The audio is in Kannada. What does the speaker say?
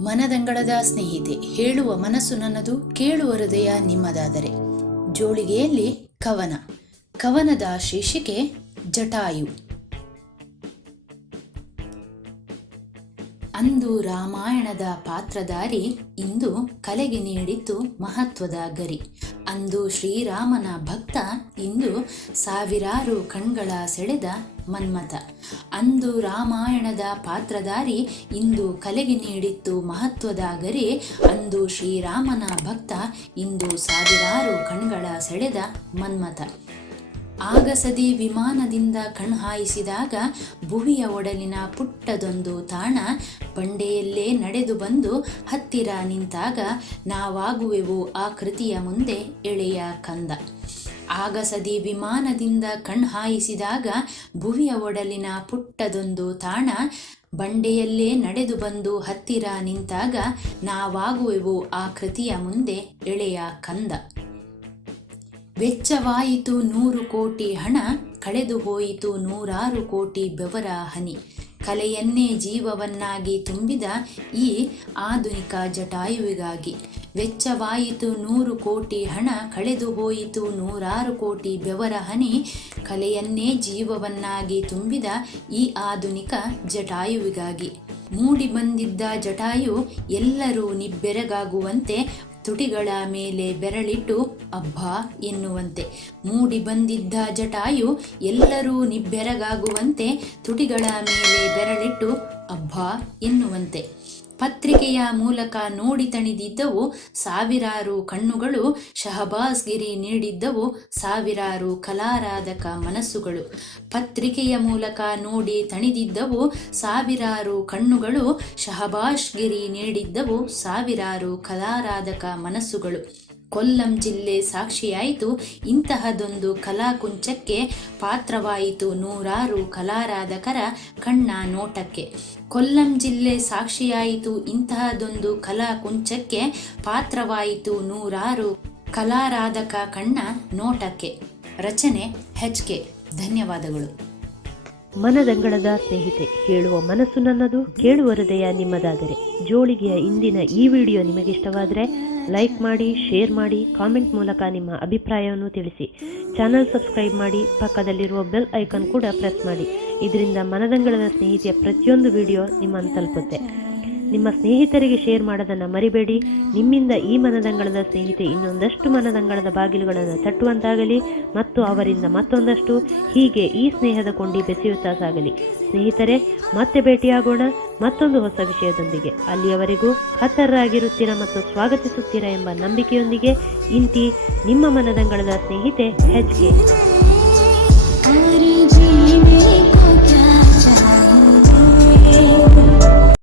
ಮನದಂಗಳದ ಸ್ನೇಹಿತೆ ಹೇಳುವ ಮನಸ್ಸು ನನ್ನದು ಕೇಳುವ ಹೃದಯ ನಿಮ್ಮದಾದರೆ. ಜೋಳಿಗೆಯಲ್ಲಿ ಕವನ. ಕವನದ ಶೀರ್ಷಿಕೆ ಜಟಾಯು. ಅಂದು ರಾಮಾಯಣದ ಪಾತ್ರಧಾರಿ ಇಂದು ಕಲೆಗೆ ನೀಡಿತು ಮಹತ್ವದ ಗರಿ. ಅಂದು ಶ್ರೀರಾಮನ ಭಕ್ತ ಇಂದು ಸಾವಿರಾರು ಕಣ್ಗಳ ಸೆಳೆದ ಮನ್ಮಥ. ಅಂದು ರಾಮಾಯಣದ ಪಾತ್ರಧಾರಿ ಇಂದು ಕಲೆಗೆ ನೀಡಿತ್ತು ಮಹತ್ವದ ಗರಿ, ಅಂದು ಶ್ರೀರಾಮನ ಭಕ್ತ ಇಂದು ಸಾವಿರಾರು ಕಣ್ಗಳ ಸೆಳೆದ ಮನ್ಮಥ. ಆಗಸದಿ ವಿಮಾನದಿಂದ ಕಣ್ಹಾಯಿಸಿದಾಗ ಭುವಿಯ ಒಡಲಿನ ಪುಟ್ಟದೊಂದು ತಾಣ ಬಂಡೆಯಲ್ಲೇ ನಡೆದು ಬಂದು ಹತ್ತಿರ ನಿಂತಾಗ ನಾವಾಗುವೆವು ಆ ಕೃತಿಯ ಮುಂದೆ ಎಳೆಯ ಕಂದ. ಆಗಸದಿ ವಿಮಾನದಿಂದ ಕಣ್ಹಾಯಿಸಿದಾಗ ಭುವಿಯ ಒಡಲಿನ ಪುಟ್ಟದೊಂದು ತಾಣ ಬಂಡೆಯಲ್ಲೇ ನಡೆದು ಬಂದು ಹತ್ತಿರ ನಿಂತಾಗ ನಾವಾಗುವೆವು ಆ ಕೃತಿಯ ಮುಂದೆ ಎಳೆಯ ಕಂದ. ವೆಚ್ಚವಾಯಿತು ನೂರು ಕೋಟಿ ಹಣ, ಕಳೆದು ಹೋಯಿತು ನೂರಾರು ಕೋಟಿ ಬೆವರ ಹನಿ. ಕಲೆಯನ್ನೇ ಜೀವವನ್ನಾಗಿ ತುಂಬಿದ ಈ ಆಧುನಿಕ ಜಟಾಯುವಿಗಾಗಿ ವೆಚ್ಚವಾಯಿತು ನೂರು ಕೋಟಿ ಹಣ, ಕಳೆದು ಹೋಯಿತು ನೂರಾರು ಕೋಟಿ ಬೆವರ ಹನಿ, ಕಲೆಯನ್ನೇ ಜೀವವನ್ನಾಗಿ ತುಂಬಿದ ಈ ಆಧುನಿಕ ಜಟಾಯುವಿಗಾಗಿ. ಮೂಡಿ ಬಂದಿದ್ದ ಜಟಾಯು ಎಲ್ಲರೂ ನಿಬ್ಬೆರಗಾಗುವಂತೆ ತುಟಿಗಳ ಮೇಲೆ ಬೆರಳಿಟ್ಟು, ಅಬ್ಬಾ ಎನ್ನುವಂತೆ. ಮೂಡಿ ಬಂದಿದ್ದ ಜಟಾಯು ಎಲ್ಲರೂ ನಿಬ್ಬೆರಗಾಗುವಂತೆ ತುಟಿಗಳ ಮೇಲೆ ಬೆರಳಿಟ್ಟು, ಅಬ್ಬಾ ಎನ್ನುವಂತೆ. ಪತ್ರಿಕೆಯ ಮೂಲಕ ನೋಡಿ ತಣಿದಿದ್ದವು. ಸಾವಿರಾರು ಕಣ್ಣುಗಳು ಶಹಬಾಸ್ಗಿರಿ ನೀಡಿದ್ದವು. ಸಾವಿರಾರು ಕಲಾರಾಧಕ ಮನಸ್ಸುಗಳು ಪತ್ರಿಕೆಯ ಮೂಲಕ ನೋಡಿ ತಣಿದಿದ್ದವು. ಸಾವಿರಾರು ಕಣ್ಣುಗಳು ಶಹಬಾಷ್ಗಿರಿ ನೀಡಿದ್ದವು. ಸಾವಿರಾರು ಕಲಾರಾಧಕ ಮನಸ್ಸುಗಳು ಕೊಲ್ಲಂ ಜಿಲ್ಲೆ ಸಾಕ್ಷಿಯಾಯಿತು. ಇಂತಹದೊಂದು ಕಲಾಕುಂಚಕ್ಕೆ ಪಾತ್ರವಾಯಿತು ನೂರಾರು ಕಲಾರಾಧಕರ ಕಣ್ಣ ನೋಟಕ್ಕೆ. ಕೊಲ್ಲಂ ಜಿಲ್ಲೆ ಸಾಕ್ಷಿಯಾಯಿತು ಇಂತಹದೊಂದು ಕಲಾಕುಂಚಕ್ಕೆ ಪಾತ್ರವಾಯಿತು ನೂರಾರು ಕಲಾರಾಧಕ ಕಣ್ಣ ನೋಟಕ್ಕೆ. ರಚನೆ ಹೆಚ್ ಕೆ. ಧನ್ಯವಾದಗಳು. ಮನದಂಗಳದ ಸ್ನೇಹಿತೆ ಕೇಳುವ ಮನಸ್ಸು ನನ್ನದು, ಕೇಳುವ ಹೃದಯ ನಿಮ್ಮದಾದರೆ. ಜೋಳಿಗೆಯ ಇಂದಿನ ಈ ವಿಡಿಯೋ ನಿಮಗಿಷ್ಟವಾದರೆ ಲೈಕ್ ಮಾಡಿ, ಶೇರ್ ಮಾಡಿ, ಕಾಮೆಂಟ್ ಮೂಲಕ ನಿಮ್ಮ ಅಭಿಪ್ರಾಯವನ್ನು ತಿಳಿಸಿ. ಚಾನಲ್ ಸಬ್ಸ್ಕ್ರೈಬ್ ಮಾಡಿ, ಪಕ್ಕದಲ್ಲಿರುವ ಬೆಲ್ ಐಕಾನ್ ಕೂಡ ಪ್ರೆಸ್ ಮಾಡಿ. ಇದರಿಂದ ಮನದಂಗಳದ ಸ್ನೇಹಿತೆಯ ಪ್ರತಿಯೊಂದು ವಿಡಿಯೋ ನಿಮ್ಮನ್ನು ತಲುಪುತ್ತೆ. ನಿಮ್ಮ ಸ್ನೇಹಿತರಿಗೆ ಶೇರ್ ಮಾಡೋದನ್ನು ಮರಿಬೇಡಿ. ನಿಮ್ಮಿಂದ ಈ ಮನದಂಗಳದ ಸ್ನೇಹಿತೆ ಇನ್ನೊಂದಷ್ಟು ಮನದಂಗಳದ ಬಾಗಿಲುಗಳನ್ನು ತಟ್ಟುವಂತಾಗಲಿ ಮತ್ತು ಅವರಿಂದ ಮತ್ತೊಂದಷ್ಟು ಹೀಗೆ ಈ ಸ್ನೇಹದ ಕೊಂಡಿ ಬೆಸೆಯುತ್ತಾ ಸಾಗಲಿ. ಸ್ನೇಹಿತರೆ, ಮತ್ತೆ ಭೇಟಿಯಾಗೋಣ ಮತ್ತೊಂದು ಹೊಸ ವಿಷಯದೊಂದಿಗೆ. ಅಲ್ಲಿಯವರೆಗೂ ಹತ್ತರಾಗಿರುತ್ತೀರಾ ಮತ್ತು ಸ್ವಾಗತಿಸುತ್ತೀರಾ ಎಂಬ ನಂಬಿಕೆಯೊಂದಿಗೆ ಇಂತಿ ನಿಮ್ಮ ಮನದಂಗಳದ ಸ್ನೇಹಿತೆ ಹೆಚ್ ಕೆ.